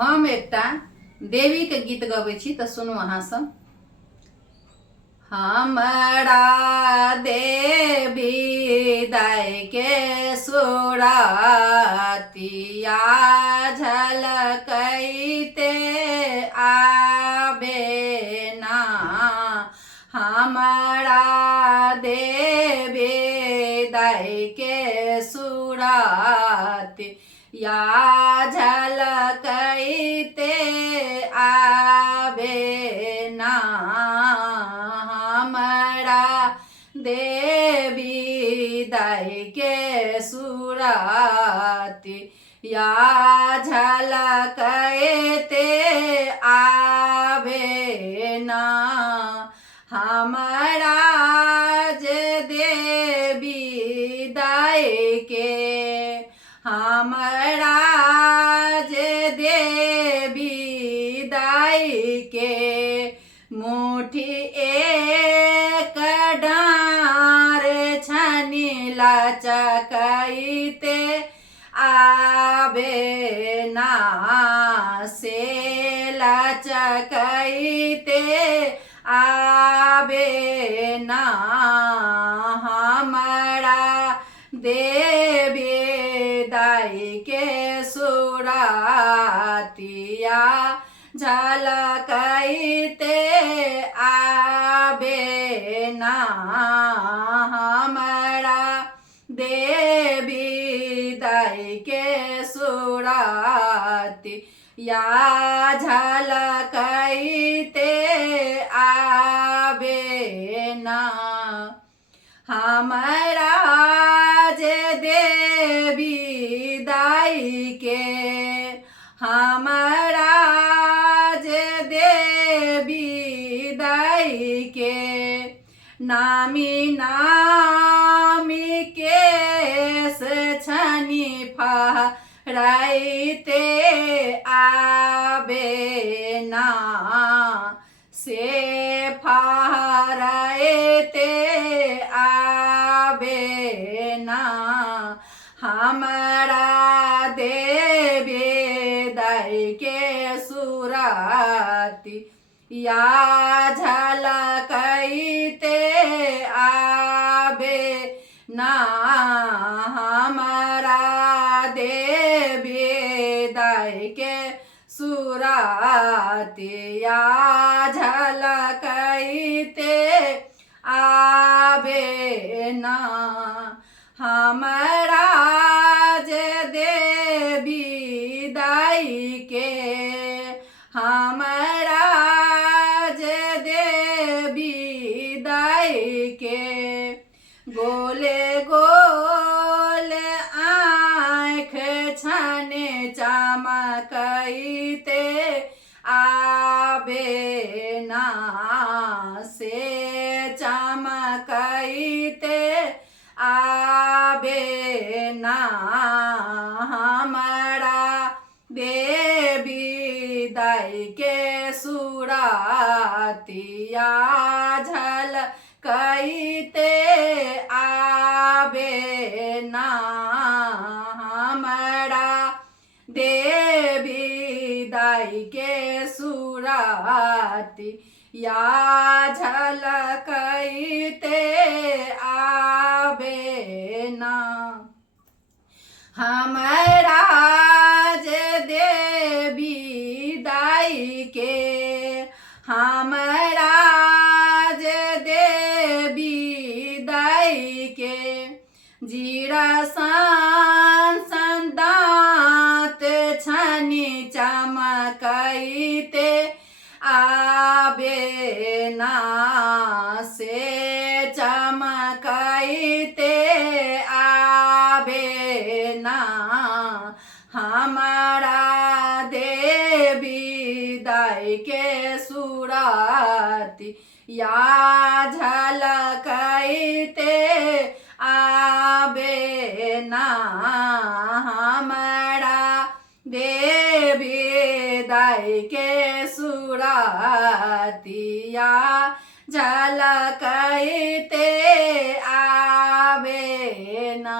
हम एकटा देवी के गीत गबै छी तऽ सुनू अहाँ सब। हमरा देवी दाय के सुरातिया झलकैते आबे ना। हमरा देवी दाय के सुराति या झलकैते आबे ना। हमरा देवी दाय के सुराति या झलकैते आबे ना। हमरा जे देवी दाय के हमरा जे देवी दाय के मुठी एक डाँर छनी लचकैते आबे ना। से लचकैते आबे ना। हमरा देवी दाय के सुरातिया झलकैते आबे ना। हमरा देवी दाय के सुराति या झलकैते आबे ना। हमरा जे देवी दाय के हमरा जे देवी दाय के नामी नामी केस छनी फहराइते आबे ना। से फहराइते आबे ना। हमरा देवी दाय के सुराति या झलकैते आबे ना। हमरा देवी दाय के सुराति या झलकैते आबे ना। हमरा जे देवी दाय के हमरा जे देवी दाय के गोले गोले आँख छने चमकैते आबे ना। से चमकैते आबे ना। हमरा देवी दाय के सुरातिया झलकैते आबे ना। हमरा देवी दाय के सुराति या झलकैते आबे ना। हमरा जे देवी दाय के हमरा जे देवी दाय के जीरा सन सन दाँत छनी चमकैते आबे ना। से चमकैते आबे ना। हमरा देवी दाय के सुराति या झलकैते आबे ना। हमरा देवी दाय के सुरातिया झलकैते आबे ना।